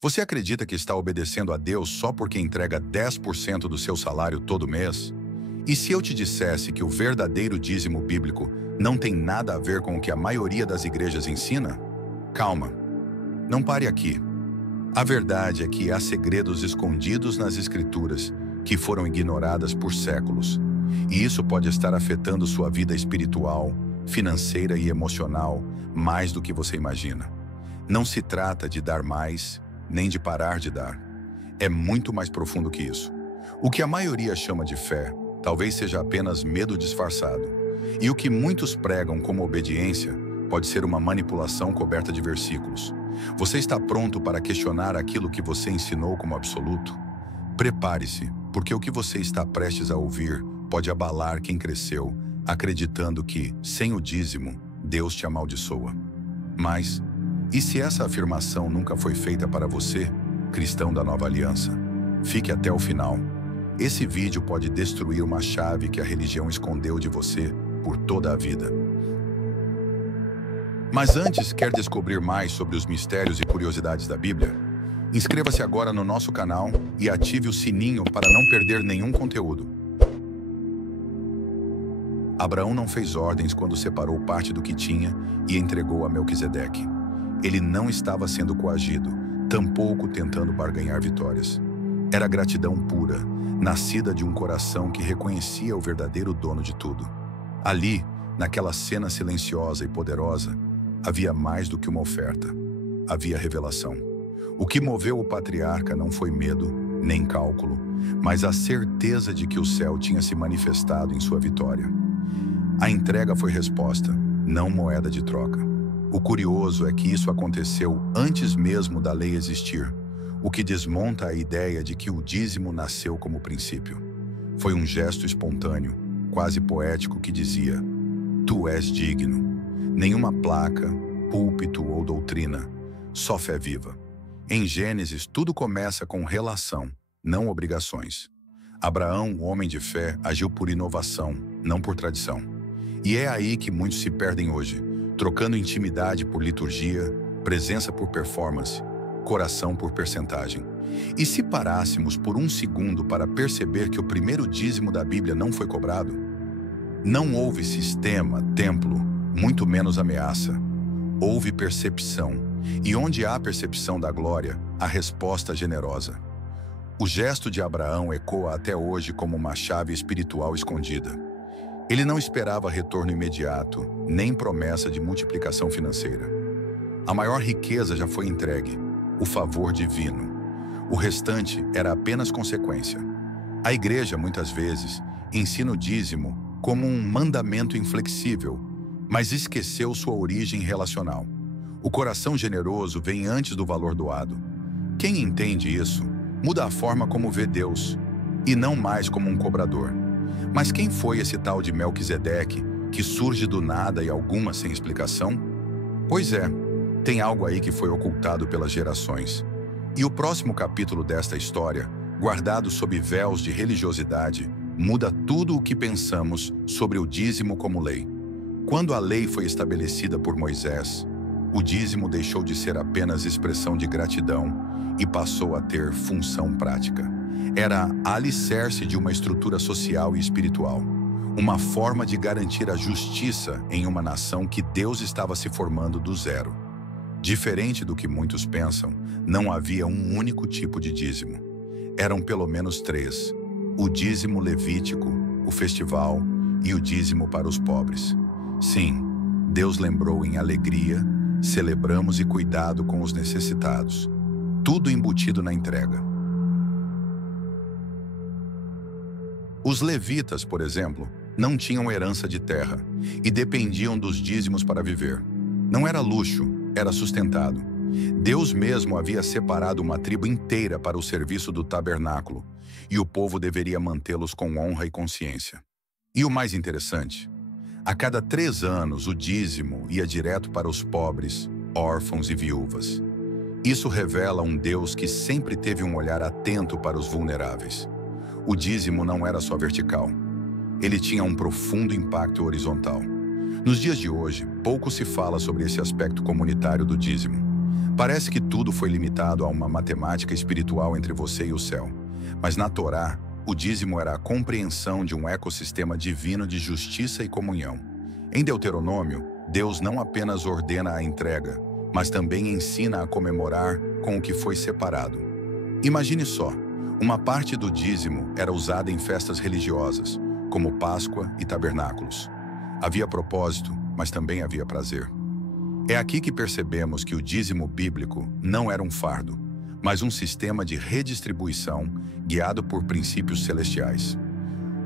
Você acredita que está obedecendo a Deus só porque entrega 10% do seu salário todo mês? E se eu te dissesse que o verdadeiro dízimo bíblico não tem nada a ver com o que a maioria das igrejas ensina? Calma, não pare aqui. A verdade é que há segredos escondidos nas Escrituras que foram ignoradas por séculos. E isso pode estar afetando sua vida espiritual, financeira e emocional mais do que você imagina. Não se trata de dar mais, nem de parar de dar. É muito mais profundo que isso. O que a maioria chama de fé, talvez seja apenas medo disfarçado. E o que muitos pregam como obediência, pode ser uma manipulação coberta de versículos. Você está pronto para questionar aquilo que você ensinou como absoluto? Prepare-se, porque o que você está prestes a ouvir pode abalar quem cresceu, acreditando que, sem o dízimo, Deus te amaldiçoa. Mas, e se essa afirmação nunca foi feita para você, cristão da Nova Aliança? Fique até o final. Esse vídeo pode destruir uma chave que a religião escondeu de você por toda a vida. Mas antes, quer descobrir mais sobre os mistérios e curiosidades da Bíblia? Inscreva-se agora no nosso canal e ative o sininho para não perder nenhum conteúdo. Abraão não fez ordens quando separou parte do que tinha e entregou a Melquisedeque. Ele não estava sendo coagido, tampouco tentando barganhar vitórias. Era gratidão pura, nascida de um coração que reconhecia o verdadeiro dono de tudo. Ali, naquela cena silenciosa e poderosa, havia mais do que uma oferta. Havia revelação. O que moveu o patriarca não foi medo, nem cálculo, mas a certeza de que o céu tinha se manifestado em sua vitória. A entrega foi resposta, não moeda de troca. O curioso é que isso aconteceu antes mesmo da lei existir, o que desmonta a ideia de que o dízimo nasceu como princípio. Foi um gesto espontâneo, quase poético, que dizia: "Tu és digno." Nenhuma placa, púlpito ou doutrina, só fé viva. Em Gênesis, tudo começa com relação, não obrigações. Abraão, o homem de fé, agiu por inovação, não por tradição. E é aí que muitos se perdem hoje, trocando intimidade por liturgia, presença por performance, coração por percentagem. E se parássemos por um segundo para perceber que o primeiro dízimo da Bíblia não foi cobrado? Não houve sistema, templo, muito menos ameaça. Houve percepção, e onde há percepção da glória, há resposta generosa. O gesto de Abraão ecoa até hoje como uma chave espiritual escondida. Ele não esperava retorno imediato, nem promessa de multiplicação financeira. A maior riqueza já foi entregue, o favor divino. O restante era apenas consequência. A igreja, muitas vezes, ensina o dízimo como um mandamento inflexível, mas esqueceu sua origem relacional. O coração generoso vem antes do valor doado. Quem entende isso, muda a forma como vê Deus, e não mais como um cobrador. Mas quem foi esse tal de Melquisedeque, que surge do nada e alguma sem explicação? Pois é, tem algo aí que foi ocultado pelas gerações. E o próximo capítulo desta história, guardado sob véus de religiosidade, muda tudo o que pensamos sobre o dízimo como lei. Quando a lei foi estabelecida por Moisés, o dízimo deixou de ser apenas expressão de gratidão e passou a ter função prática. Era alicerce de uma estrutura social e espiritual, uma forma de garantir a justiça em uma nação que Deus estava se formando do zero. Diferente do que muitos pensam, não havia um único tipo de dízimo. Eram pelo menos três: o dízimo levítico, o festival e o dízimo para os pobres. Sim, Deus lembrou em alegria, celebramos e cuidado com os necessitados. Tudo embutido na entrega. Os levitas, por exemplo, não tinham herança de terra e dependiam dos dízimos para viver. Não era luxo, era sustentado. Deus mesmo havia separado uma tribo inteira para o serviço do tabernáculo, e o povo deveria mantê-los com honra e consciência. E o mais interessante, a cada 3 anos o dízimo ia direto para os pobres, órfãos e viúvas. Isso revela um Deus que sempre teve um olhar atento para os vulneráveis. O dízimo não era só vertical. Ele tinha um profundo impacto horizontal. Nos dias de hoje, pouco se fala sobre esse aspecto comunitário do dízimo. Parece que tudo foi limitado a uma matemática espiritual entre você e o céu. Mas na Torá, o dízimo era a compreensão de um ecossistema divino de justiça e comunhão. Em Deuteronômio, Deus não apenas ordena a entrega, mas também ensina a comemorar com o que foi separado. Imagine só, uma parte do dízimo era usada em festas religiosas, como Páscoa e tabernáculos. Havia propósito, mas também havia prazer. É aqui que percebemos que o dízimo bíblico não era um fardo, mas um sistema de redistribuição guiado por princípios celestiais.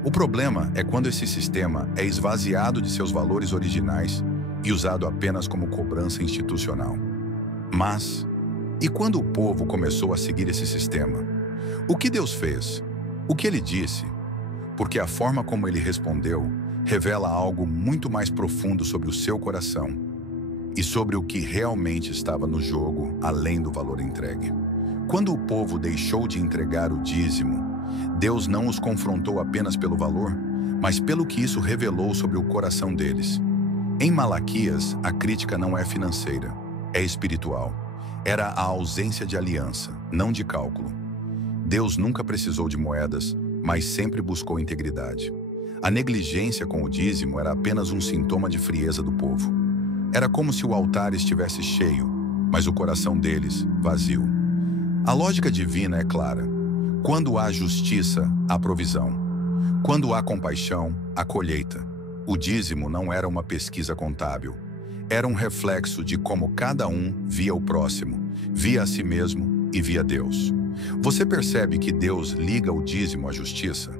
O problema é quando esse sistema é esvaziado de seus valores originais e usado apenas como cobrança institucional. Mas, e quando o povo começou a seguir esse sistema? O que Deus fez? O que ele disse? Porque a forma como ele respondeu revela algo muito mais profundo sobre o seu coração e sobre o que realmente estava no jogo além do valor entregue. Quando o povo deixou de entregar o dízimo, Deus não os confrontou apenas pelo valor, mas pelo que isso revelou sobre o coração deles. Em Malaquias, a crítica não é financeira, é espiritual. Era a ausência de aliança, não de cálculo. Deus nunca precisou de moedas, mas sempre buscou integridade. A negligência com o dízimo era apenas um sintoma de frieza do povo. Era como se o altar estivesse cheio, mas o coração deles vazio. A lógica divina é clara. Quando há justiça, há provisão. Quando há compaixão, há colheita. O dízimo não era uma pesquisa contábil. Era um reflexo de como cada um via o próximo, via a si mesmo e via Deus. Você percebe que Deus liga o dízimo à justiça?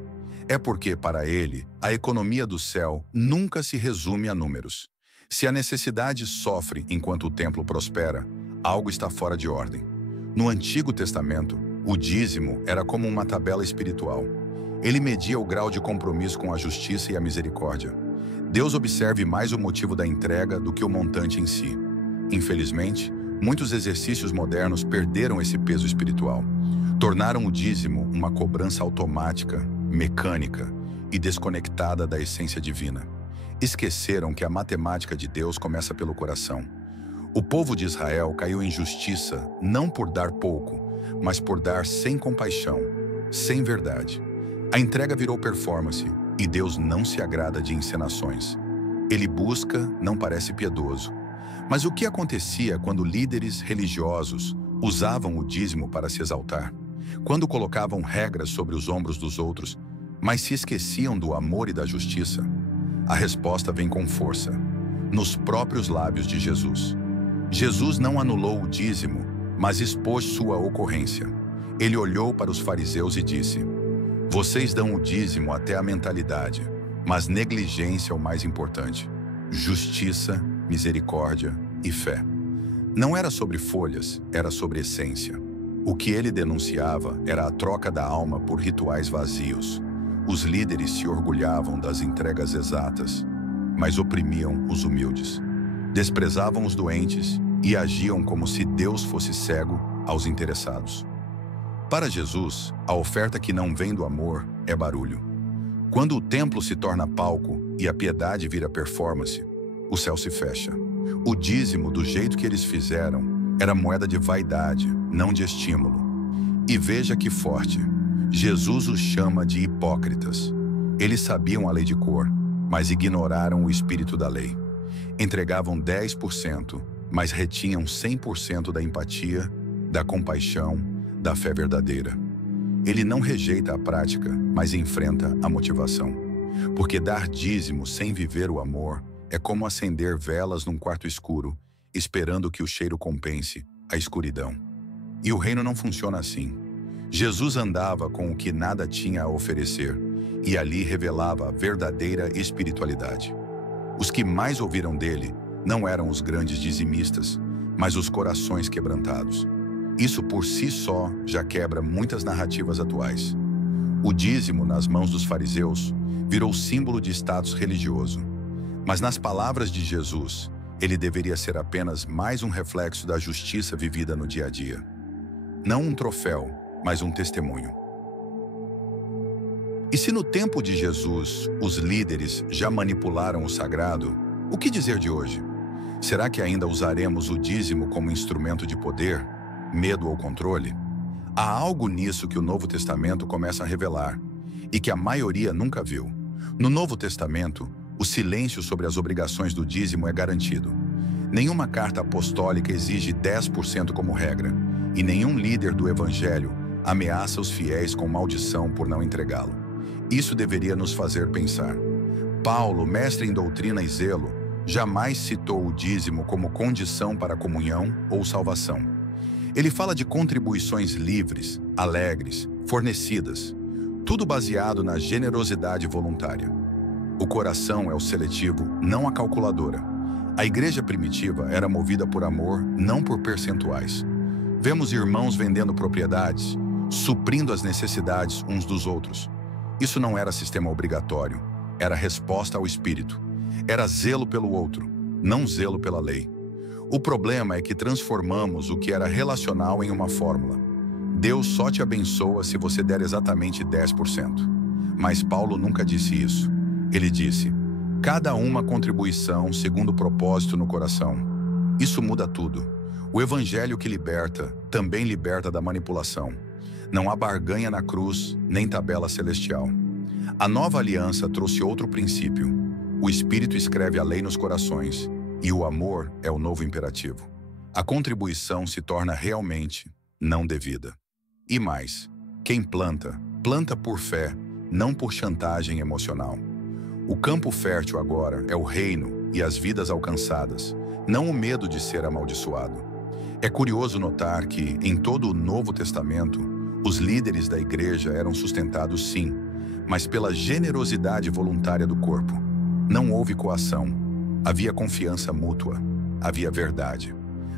É porque, para ele, a economia do céu nunca se resume a números. Se a necessidade sofre enquanto o templo prospera, algo está fora de ordem. No Antigo Testamento, o dízimo era como uma tabela espiritual. Ele media o grau de compromisso com a justiça e a misericórdia. Deus observa mais o motivo da entrega do que o montante em si. Infelizmente, muitos exercícios modernos perderam esse peso espiritual. Tornaram o dízimo uma cobrança automática, mecânica e desconectada da essência divina. Esqueceram que a matemática de Deus começa pelo coração. O povo de Israel caiu em justiça não por dar pouco, mas por dar sem compaixão, sem verdade. A entrega virou performance e Deus não se agrada de encenações. Ele busca, não parece piedoso. Mas o que acontecia quando líderes religiosos usavam o dízimo para se exaltar? Quando colocavam regras sobre os ombros dos outros, mas se esqueciam do amor e da justiça? A resposta vem com força, nos próprios lábios de Jesus. Jesus não anulou o dízimo, mas expôs sua ocorrência. Ele olhou para os fariseus e disse: "Vocês dão o dízimo até a mentalidade, mas negligência é o mais importante. Justiça, misericórdia e fé." Não era sobre folhas, era sobre essência. O que ele denunciava era a troca da alma por rituais vazios. Os líderes se orgulhavam das entregas exatas, mas oprimiam os humildes. Desprezavam os doentes e agiam como se Deus fosse cego aos interessados. Para Jesus, a oferta que não vem do amor é barulho. Quando o templo se torna palco e a piedade vira performance, o céu se fecha. O dízimo, do jeito que eles fizeram, era moeda de vaidade, não de estímulo. E veja que forte, Jesus os chama de hipócritas. Eles sabiam a lei de cor, mas ignoraram o espírito da lei. Entregavam 10%, mas retinham 100% da empatia, da compaixão, da fé verdadeira. Ele não rejeita a prática, mas enfrenta a motivação. Porque dar dízimo sem viver o amor é como acender velas num quarto escuro, esperando que o cheiro compense a escuridão. E o reino não funciona assim. Jesus andava com o que nada tinha a oferecer, e ali revelava a verdadeira espiritualidade. Os que mais ouviram dele não eram os grandes dizimistas, mas os corações quebrantados. Isso por si só já quebra muitas narrativas atuais. O dízimo nas mãos dos fariseus virou símbolo de status religioso. Mas nas palavras de Jesus, ele deveria ser apenas mais um reflexo da justiça vivida no dia a dia. Não um troféu, mas um testemunho. E se no tempo de Jesus os líderes já manipularam o sagrado, o que dizer de hoje? Será que ainda usaremos o dízimo como instrumento de poder, medo ou controle? Há algo nisso que o Novo Testamento começa a revelar e que a maioria nunca viu. No Novo Testamento, o silêncio sobre as obrigações do dízimo é garantido. Nenhuma carta apostólica exige 10% como regra, e nenhum líder do Evangelho ameaça os fiéis com maldição por não entregá-lo. Isso deveria nos fazer pensar. Paulo, mestre em doutrina e zelo, jamais citou o dízimo como condição para a comunhão ou salvação. Ele fala de contribuições livres, alegres, fornecidas, tudo baseado na generosidade voluntária. O coração é o seletivo, não a calculadora. A igreja primitiva era movida por amor, não por percentuais. Vemos irmãos vendendo propriedades, suprindo as necessidades uns dos outros. Isso não era sistema obrigatório, era resposta ao Espírito. Era zelo pelo outro, não zelo pela lei. O problema é que transformamos o que era relacional em uma fórmula. Deus só te abençoa se você der exatamente 10%. Mas Paulo nunca disse isso. Ele disse, cada uma contribuição segundo o propósito no coração. Isso muda tudo. O evangelho que liberta, também liberta da manipulação. Não há barganha na cruz, nem tabela celestial. A nova aliança trouxe outro princípio. O Espírito escreve a lei nos corações, e o amor é o novo imperativo. A contribuição se torna realmente não devida. E mais, quem planta, planta por fé, não por chantagem emocional. O campo fértil agora é o reino e as vidas alcançadas, não o medo de ser amaldiçoado. É curioso notar que, em todo o Novo Testamento, os líderes da igreja eram sustentados sim, mas pela generosidade voluntária do corpo. Não houve coação, havia confiança mútua, havia verdade.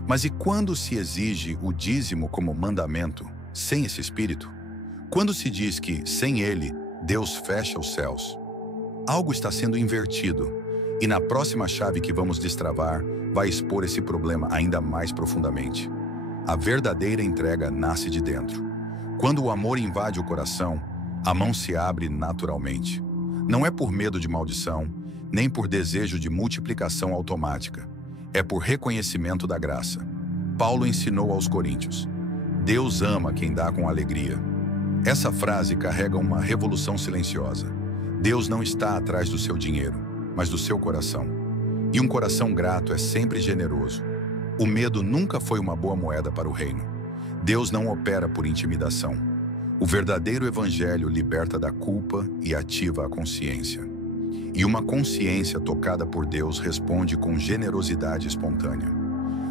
Mas e quando se exige o dízimo como mandamento, sem esse espírito? Quando se diz que, sem ele, Deus fecha os céus? Algo está sendo invertido, e na próxima chave que vamos destravar, vai expor esse problema ainda mais profundamente. A verdadeira entrega nasce de dentro. Quando o amor invade o coração, a mão se abre naturalmente. Não é por medo de maldição, nem por desejo de multiplicação automática. É por reconhecimento da graça. Paulo ensinou aos coríntios, Deus ama quem dá com alegria. Essa frase carrega uma revolução silenciosa. Deus não está atrás do seu dinheiro, mas do seu coração. E um coração grato é sempre generoso. O medo nunca foi uma boa moeda para o reino. Deus não opera por intimidação. O verdadeiro evangelho liberta da culpa e ativa a consciência. E uma consciência tocada por Deus responde com generosidade espontânea.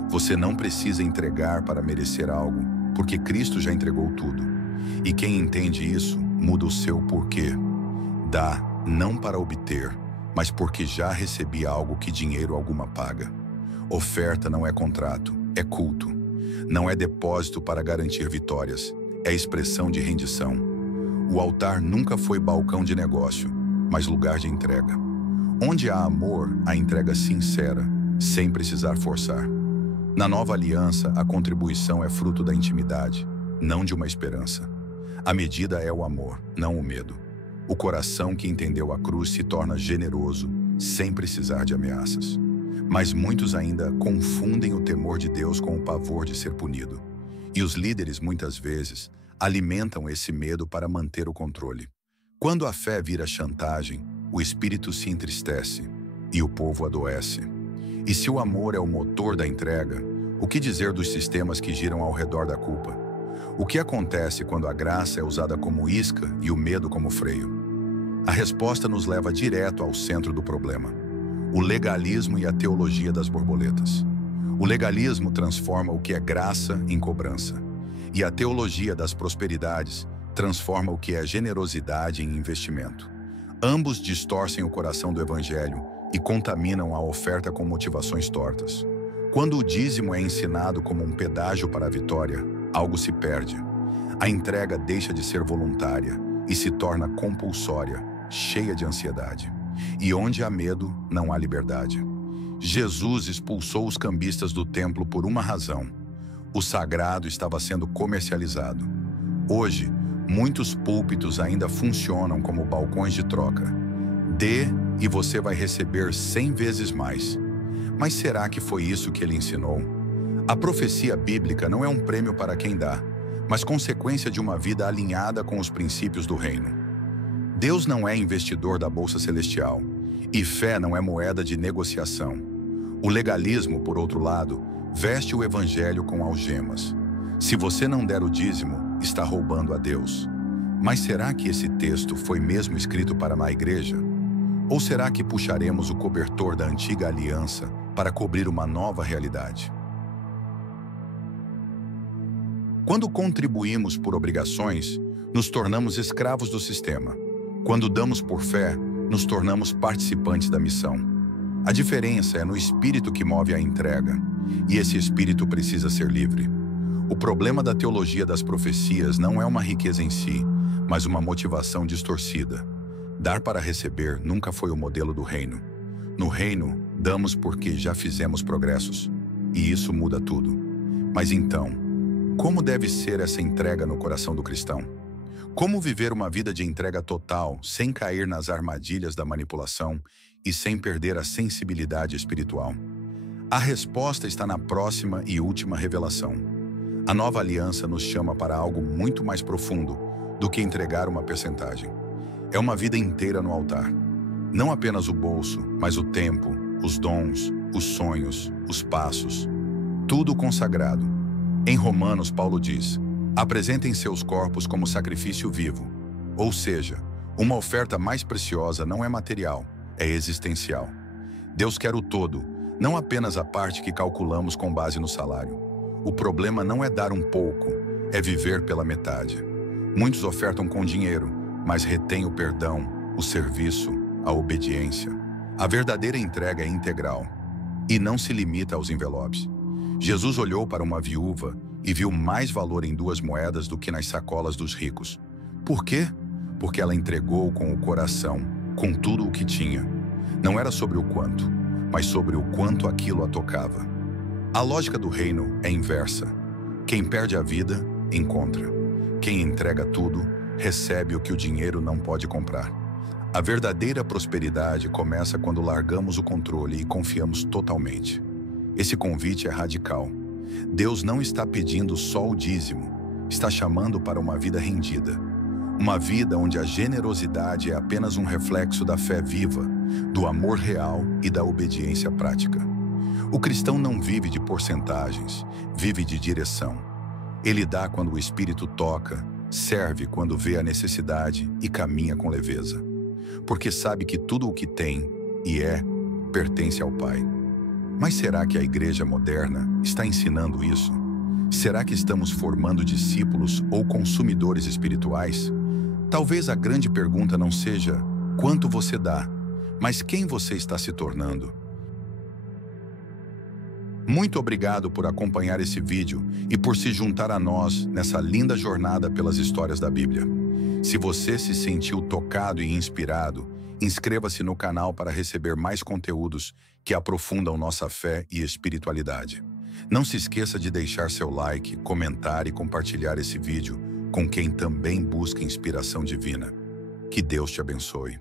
Você não precisa entregar para merecer algo, porque Cristo já entregou tudo. E quem entende isso, muda o seu porquê. Dá, não para obter, mas porque já recebi algo que dinheiro alguma paga. Oferta não é contrato, é culto. Não é depósito para garantir vitórias, é expressão de rendição. O altar nunca foi balcão de negócio, mas lugar de entrega. Onde há amor, a entrega sincera, sem precisar forçar. Na nova aliança, a contribuição é fruto da intimidade, não de uma esperança. A medida é o amor, não o medo. O coração que entendeu a cruz se torna generoso, sem precisar de ameaças. Mas muitos ainda confundem o temor de Deus com o pavor de ser punido. E os líderes, muitas vezes, alimentam esse medo para manter o controle. Quando a fé vira chantagem, o espírito se entristece e o povo adoece. E se o amor é o motor da entrega, o que dizer dos sistemas que giram ao redor da culpa? O que acontece quando a graça é usada como isca e o medo como freio? A resposta nos leva direto ao centro do problema: o legalismo e a teologia das borboletas. O legalismo transforma o que é graça em cobrança, e a teologia das prosperidades transforma o que é generosidade em investimento. Ambos distorcem o coração do evangelho e contaminam a oferta com motivações tortas. Quando o dízimo é ensinado como um pedágio para a vitória, algo se perde. A entrega deixa de ser voluntária e se torna compulsória, cheia de ansiedade. E onde há medo, não há liberdade. Jesus expulsou os cambistas do templo por uma razão: o sagrado estava sendo comercializado. Hoje, muitos púlpitos ainda funcionam como balcões de troca. Dê e você vai receber 100 vezes mais. Mas será que foi isso que ele ensinou? A profecia bíblica não é um prêmio para quem dá, mas consequência de uma vida alinhada com os princípios do reino. Deus não é investidor da Bolsa Celestial, e fé não é moeda de negociação. O legalismo, por outro lado, veste o evangelho com algemas. Se você não der o dízimo, está roubando a Deus. Mas será que esse texto foi mesmo escrito para a igreja? Ou será que puxaremos o cobertor da antiga aliança para cobrir uma nova realidade? Quando contribuímos por obrigações, nos tornamos escravos do sistema. Quando damos por fé, nos tornamos participantes da missão. A diferença é no espírito que move a entrega, e esse espírito precisa ser livre. O problema da teologia das profecias não é uma riqueza em si, mas uma motivação distorcida. Dar para receber nunca foi o modelo do reino. No reino, damos porque já fizemos progressos, e isso muda tudo. Mas então, como deve ser essa entrega no coração do cristão? Como viver uma vida de entrega total, sem cair nas armadilhas da manipulação e sem perder a sensibilidade espiritual? A resposta está na próxima e última revelação. A nova aliança nos chama para algo muito mais profundo do que entregar uma percentagem. É uma vida inteira no altar. Não apenas o bolso, mas o tempo, os dons, os sonhos, os passos. Tudo consagrado. Em Romanos, Paulo diz: apresentem seus corpos como sacrifício vivo. Ou seja, uma oferta mais preciosa não é material, é existencial. Deus quer o todo, não apenas a parte que calculamos com base no salário. O problema não é dar um pouco, é viver pela metade. Muitos ofertam com dinheiro, mas retêm o perdão, o serviço, a obediência. A verdadeira entrega é integral e não se limita aos envelopes. Jesus olhou para uma viúva e viu mais valor em 2 moedas do que nas sacolas dos ricos. Por quê? Porque ela entregou com o coração, com tudo o que tinha. Não era sobre o quanto, mas sobre o quanto aquilo a tocava. A lógica do reino é inversa. Quem perde a vida, encontra. Quem entrega tudo, recebe o que o dinheiro não pode comprar. A verdadeira prosperidade começa quando largamos o controle e confiamos totalmente. Esse convite é radical. Deus não está pedindo só o dízimo, está chamando para uma vida rendida. Uma vida onde a generosidade é apenas um reflexo da fé viva, do amor real e da obediência prática. O cristão não vive de porcentagens, vive de direção. Ele dá quando o Espírito toca, serve quando vê a necessidade e caminha com leveza. Porque sabe que tudo o que tem e é, pertence ao Pai. Mas será que a igreja moderna está ensinando isso? Será que estamos formando discípulos ou consumidores espirituais? Talvez a grande pergunta não seja quanto você dá, mas quem você está se tornando. Muito obrigado por acompanhar esse vídeo e por se juntar a nós nessa linda jornada pelas histórias da Bíblia. Se você se sentiu tocado e inspirado, inscreva-se no canal para receber mais conteúdos que aprofundam nossa fé e espiritualidade. Não se esqueça de deixar seu like, comentar e compartilhar esse vídeo com quem também busca inspiração divina. Que Deus te abençoe.